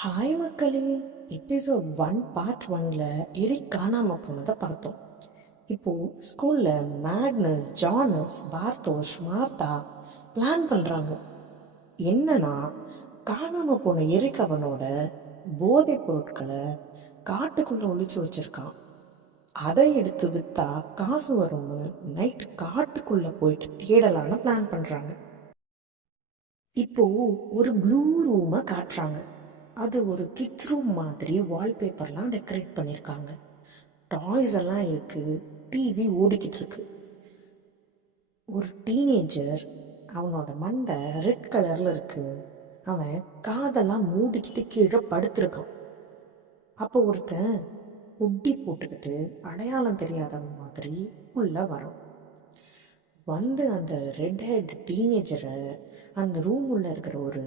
Hi மக்களே. Episode 1 part 1ல் Eric காணாமல் போனதை பார்த்தோம். இப்போது ஸ்கூலில் மேக்னஸ், ஜானஸ், பார்த்தோஷ், மார்த்தா பிளான் பண்ணுறாங்க. என்னன்னா, காணாமல் போன எரிக் அவனோட போதைப் பொருட்களை காட்டுக்குள்ளே ஒழிச்சு வச்சிருக்கான். அதை எடுத்து விற்றா காசு வரும்னு நைட்டு காட்டுக்குள்ளே போயிட்டு தேடலான்னு பிளான் பண்ணுறாங்க. இப்போது ஒரு ப்ளூ ரூமை காட்டுறாங்க. அது ஒரு கிட்ஸ் ரூம் மாதிரி வால்பேப்பர்லாம் டெக்கரேட் பண்ணியிருக்காங்க. டாய்ஸ் எல்லாம் இருக்குது. டிவி ஓடிக்கிட்டு இருக்கு. ஒரு டீனேஜர், அவனோட மண்டை ரெட் கலரில் இருக்குது. அவன் காதெல்லாம் மூடிக்கிட்டு கீழே படுத்திருக்கான். அப்போ ஒருத்தன் உட்டி போட்டுக்கிட்டு அடையாளம் தெரியாதவன் மாதிரி உள்ள வரும். வந்து அந்த ரெட் ஹெட் டீனேஜரை அந்த ரூம் உள்ள இருக்கிற ஒரு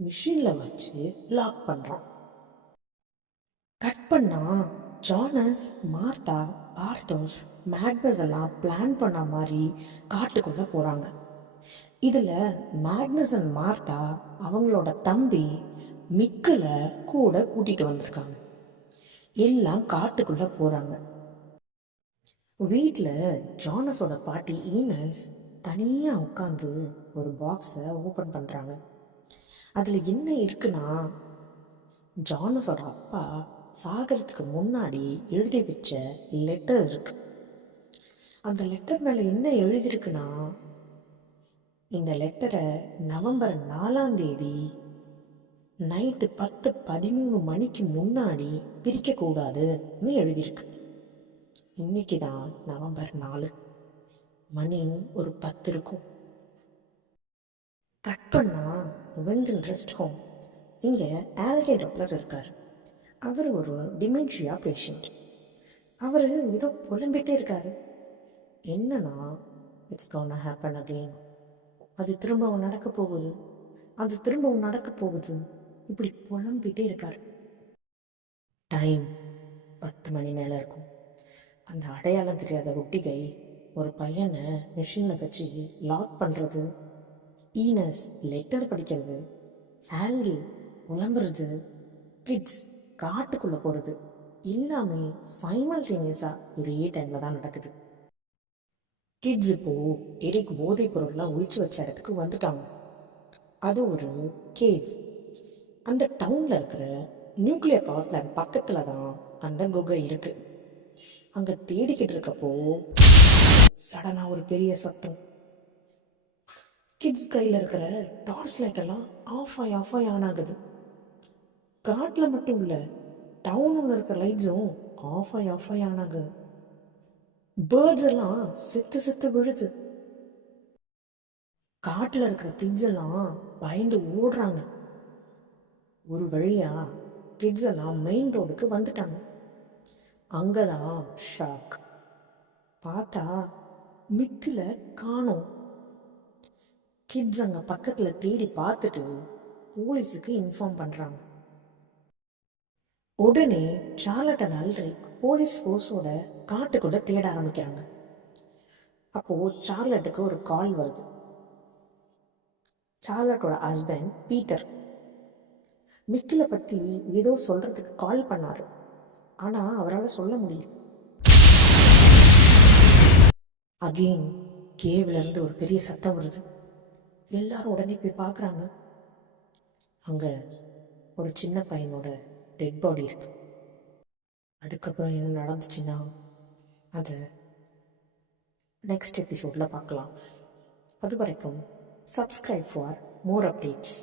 மிஷினில் வச்சு லாக் பண்ணுறான். கட் பண்ணா ஜானஸ், மார்த்தா, பார்த்தோஷ், மேக்னஸ் எல்லாம் பிளான் பண்ண மாதிரி காட்டுக்குள்ளே போகிறாங்க. இதில் மேக்னஸ் அண்ட் மார்த்தா அவங்களோட தம்பி மிக்கில் கூட கூட்டிகிட்டு வந்திருக்காங்க. எல்லாம் காட்டுக்குள்ளே போகிறாங்க. வீட்டில் ஜானஸோட பாட்டி ஈனஸ் தனியாக உட்காந்து ஒரு பாக்ஸை ஓப்பன் பண்ணுறாங்க. அதில் என்ன இருக்குன்னா, ஜானஸோட அப்பா சாகிறதுக்கு முன்னாடி எழுதி வச்ச லெட்டர் இருக்கு. அந்த லெட்டர் மேலே என்ன எழுதியிருக்குன்னா, இந்த லெட்டரை நவம்பர் 4 நைட்டு 10:13 மணிக்கு முன்னாடி பிரிக்கக்கூடாதுன்னு எழுதியிருக்கு. இன்னைக்கு தான் நவம்பர் 4, மணி ஒரு 10 இருக்கும். கட் பண்ணால் வெங்கன் ரெஸ்ட் ஹோம். இங்கே ஆல்கே டாக்டர் இருக்கார். அவர் ஒரு டிமென்ஷியா பேஷண்ட். அவர் ஏதோ புலம்பிகிட்டே இருக்கார். என்னன்னா, இட்ஸ் கோனா ஹேப்பன் அகெயின், அது திரும்பவும் நடக்க போகுது, அது திரும்பவும் நடக்க போகுது, இப்படி புலம்பிகிட்டே இருக்கார். டைம் 10 மணி மேலே இருக்கும். அந்த அடையாளம் தெரியாத ஒட்டிகை ஒரு பையனை மிஷினில் வச்சு லாக் பண்ணுறது, ஈனஸ் லெட்டர் படிக்கிறது, ஆல்கே புலம்புறது, கிட்ஸ் காட்டுக்குள்ளே போகிறது, எல்லாமே சைமல்டேனியஸாக ஒரே டைமில் தான் நடக்குது. கிட்ஸ் இப்போது எரிக் போதைப் பொருள்லாம் ஒழிச்சு வச்ச இடத்துக்கு வந்துட்டாங்க. அது ஒரு கேவ். அந்த டவுனில் இருக்கிற நியூக்ளியர் பவர் பிளான்ட் பக்கத்தில் தான் அந்த குகை இருக்கு. அங்கே தேடிக்கிட்டு இருக்கப்போ சடனாக ஒரு பெரிய சத்தம். கிட்ஸ் கையில் இருக்கிற டார்ச் லைட்டெல்லாம் ஆஃப் ஆகி ஆன் ஆகுது. காட்டில் மட்டும் இல்லை, டவுனில் இருக்கிற லைட்ஸும் ஆஃப் ஆகி ஆன் ஆகுது. பேர்ட்ஸ் எல்லாம் செத்து விழுது. காட்டில் இருக்கிற கிட்ஸ் எல்லாம் பயந்து ஓடுறாங்க. ஒரு வழியா கிட்ஸ் எல்லாம் மெயின் ரோடுக்கு வந்துட்டாங்க. அங்கதான் ஷாக். பார்த்தா மிக்கில் காணோம். கிட்ஸ் அங்கே பக்கத்தில் தேடி பார்த்துட்டு போலீஸுக்கு இன்ஃபார்ம் பண்ணுறாங்க. உடனே சார்லட் அண்ட் அல்ரிக் போலீஸ் ஃபோர்ஸோட காட்டுக்குள்ளே தேட ஆரம்பிக்கிறாங்க. அப்போது சார்லட்டுக்கு ஒரு கால் வருது. சார்லட்டோட ஹஸ்பண்ட் பீட்டர் மிக்கில பற்றி ஏதோ சொல்கிறதுக்கு கால் பண்ணார். ஆனால் அவரால் சொல்ல முடியல. அகெயின் கேவ்லேருந்து ஒரு பெரிய சத்தம் வருது. எல்லாரும் உடனே போய் பார்க்குறாங்க. அங்கே ஒரு சின்ன பையனோட டெட் பாடி இருக்கு. அதுக்கப்புறம் என்ன நடந்துச்சுன்னா அதை நெக்ஸ்ட் எபிசோடில் பார்க்கலாம். அது வரைக்கும் சப்ஸ்கிரைப் ஃபார் மோர் அப்டேட்ஸ்.